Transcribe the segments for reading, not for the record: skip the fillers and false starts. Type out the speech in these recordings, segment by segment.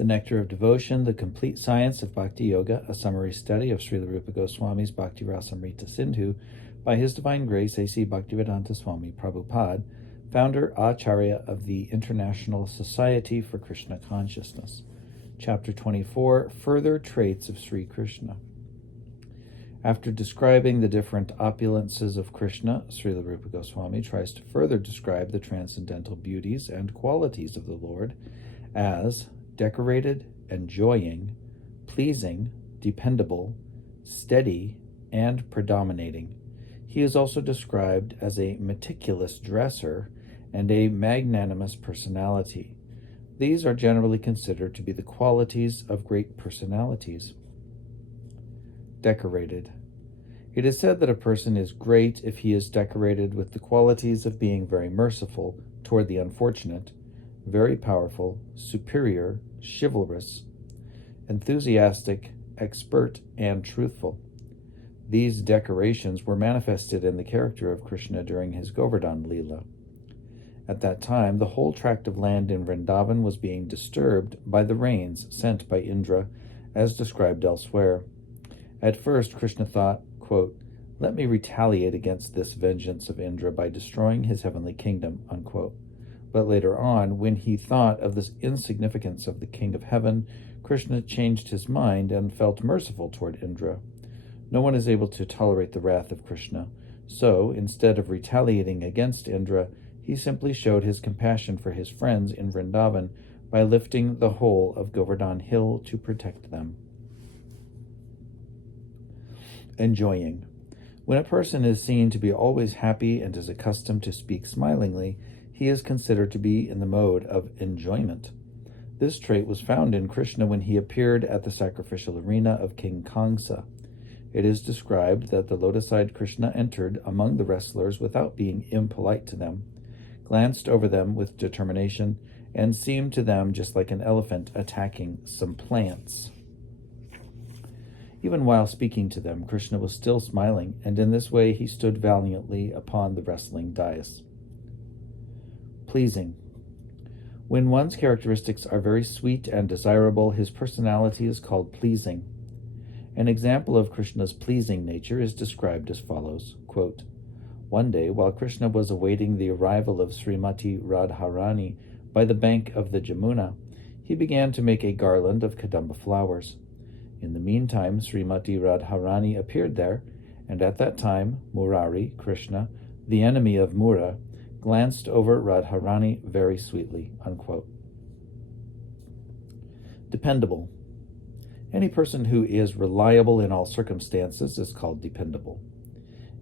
The Nectar of Devotion, The Complete Science of Bhakti Yoga, a summary study of Srila Rupa Goswami's Bhakti Rasamrita Sindhu by His Divine Grace A.C. Bhaktivedanta Swami Prabhupada, founder Acharya of the International Society for Krishna Consciousness. Chapter 24, Further Traits of Sri Krishna. After describing the different opulences of Krishna, Srila Rupa Goswami tries to further describe the transcendental beauties and qualities of the Lord as decorated, enjoying, pleasing, dependable, steady, and predominating. He is also described as a meticulous dresser and a magnanimous personality. These are generally considered to be the qualities of great personalities. Decorated. It is said that a person is great if he is decorated with the qualities of being very merciful toward the unfortunate, very powerful, superior, chivalrous, enthusiastic, expert, and truthful. These decorations were manifested in the character of Krishna during his Govardhan Leela. At that time, the whole tract of land in Vrindavan was being disturbed by the rains sent by Indra, as described elsewhere. At first, Krishna thought, quote, "Let me retaliate against this vengeance of Indra by destroying his heavenly kingdom," unquote. But later on, when he thought of the insignificance of the king of heaven, Krishna changed his mind and felt merciful toward Indra. No one is able to tolerate the wrath of Krishna, so instead of retaliating against Indra, he simply showed his compassion for his friends in Vrindavan by lifting the whole of Govardhan Hill to protect them. Enjoying. When a person is seen to be always happy and is accustomed to speak smilingly, he is considered to be in the mode of enjoyment. This trait was found in Krishna when he appeared at the sacrificial arena of King Kamsa. It is described that the lotus-eyed Krishna entered among the wrestlers without being impolite to them, glanced over them with determination, and seemed to them just like an elephant attacking some plants. Even while speaking to them, Krishna was still smiling, and in this way he stood valiantly upon the wrestling dais. Pleasing. When one's characteristics are very sweet and desirable, his personality is called pleasing. An example of Krishna's pleasing nature is described as follows, quote, "One day, while Krishna was awaiting the arrival of Srimati Radharani by the bank of the Jamuna, he began to make a garland of Kadamba flowers. In the meantime, Srimati Radharani appeared there, and at that time, Murari, Krishna, the enemy of Mura, glanced over Radharani very sweetly," unquote. Dependable. Any person who is reliable in all circumstances is called dependable.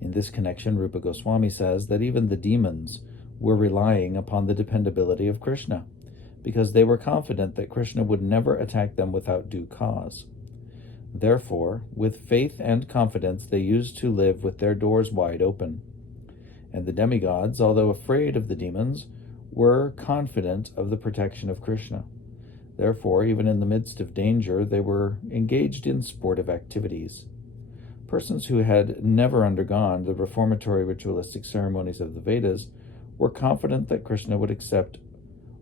In this connection, Rupa Goswami says that even the demons were relying upon the dependability of Krishna, because they were confident that Krishna would never attack them without due cause. Therefore, with faith and confidence, they used to live with their doors wide open. And the demigods, although afraid of the demons, were confident of the protection of Krishna. Therefore, even in the midst of danger, they were engaged in sportive activities. Persons who had never undergone the reformatory ritualistic ceremonies of the Vedas were confident that Krishna would accept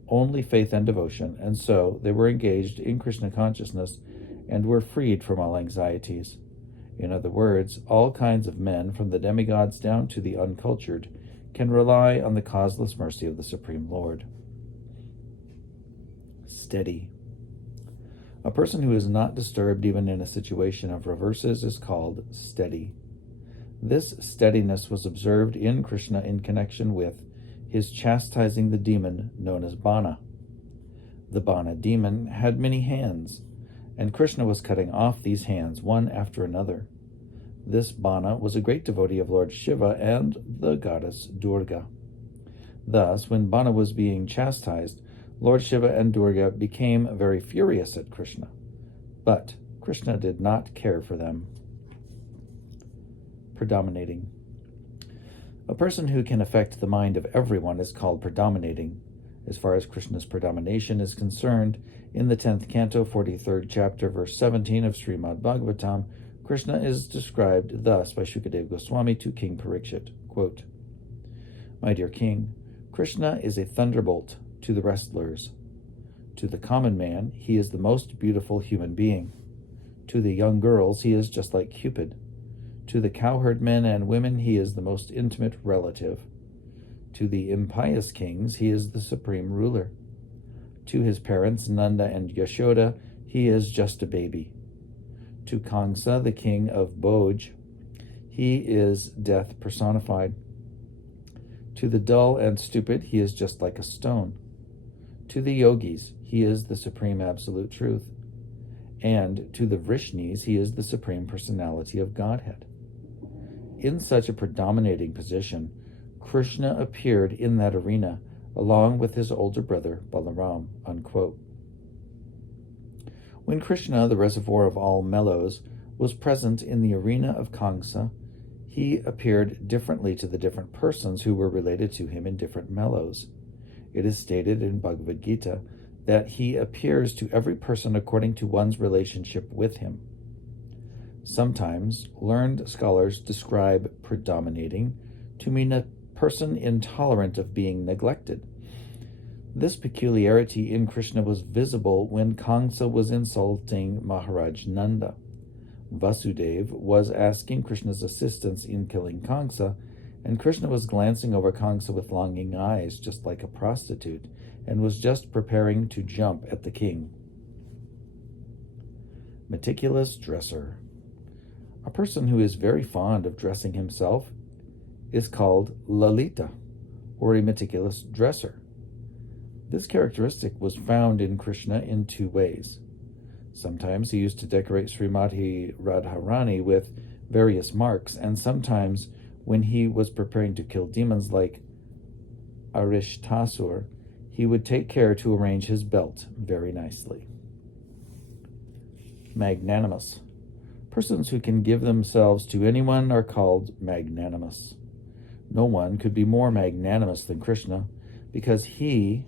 only faith and devotion, and so they were engaged in Krishna consciousness and were freed from all anxieties. In other words, all kinds of men, from the demigods down to the uncultured, can rely on the causeless mercy of the Supreme Lord. Steady. A person who is not disturbed even in a situation of reverses is called steady. This steadiness was observed in Krishna in connection with his chastising the demon known as Bana. The Bana demon had many hands, and Krishna was cutting off these hands one after another. This Bana was a great devotee of Lord Shiva and the goddess Durga. Thus, when Bana was being chastised, Lord Shiva and Durga became very furious at Krishna, but Krishna did not care for them. Predominating. A person who can affect the mind of everyone is called predominating. As far as Krishna's predomination is concerned, in the 10th canto, 43rd chapter, verse 17 of Srimad Bhagavatam, Krishna is described thus by Shukadeva Goswami to King Parikshit, quote, "My dear king, Krishna is a thunderbolt to the wrestlers. To the common man, he is the most beautiful human being. To the young girls, he is just like Cupid. To the cowherd men and women, he is the most intimate relative. To the impious kings, he is the supreme ruler. To his parents, Nanda and Yashoda, he is just a baby. To Kangsa, the king of Bhoj, he is death personified. To the dull and stupid, he is just like a stone. To the yogis, he is the supreme absolute truth. And to the Vrishnis, he is the supreme personality of Godhead. In such a predominating position, Krishna appeared in that arena, along with his older brother, Balaram, unquote. When Krishna, the reservoir of all mellows, was present in the arena of Kangsa, he appeared differently to the different persons who were related to him in different mellows. It is stated in Bhagavad Gita that he appears to every person according to one's relationship with him. Sometimes learned scholars describe predominating to mean a person intolerant of being neglected. This peculiarity in Krishna was visible when Kangsa was insulting Maharaj Nanda. Vasudeva was asking Krishna's assistance in killing Kangsa, and Krishna was glancing over Kangsa with longing eyes, just like a prostitute, and was just preparing to jump at the king. Meticulous dresser. A person who is very fond of dressing himself is called Lalita, or a meticulous dresser. This characteristic was found in Krishna in two ways. Sometimes he used to decorate Srimati Radharani with various marks, and sometimes when he was preparing to kill demons like Arishtasur, he would take care to arrange his belt very nicely. Magnanimous. Persons who can give themselves to anyone are called magnanimous. No one could be more magnanimous than Krishna, because he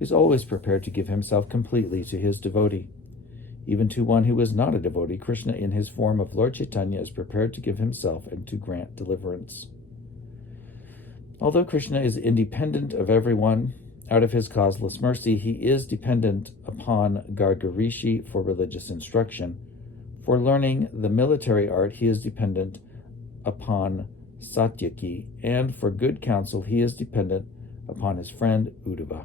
is always prepared to give himself completely to his devotee. Even to one who is not a devotee, Krishna in his form of Lord Chaitanya is prepared to give himself and to grant deliverance. Although Krishna is independent of everyone, out of his causeless mercy, he is dependent upon Gargarishi for religious instruction. For learning the military art, he is dependent upon Satyaki, and for good counsel, he is dependent upon his friend Uddhava.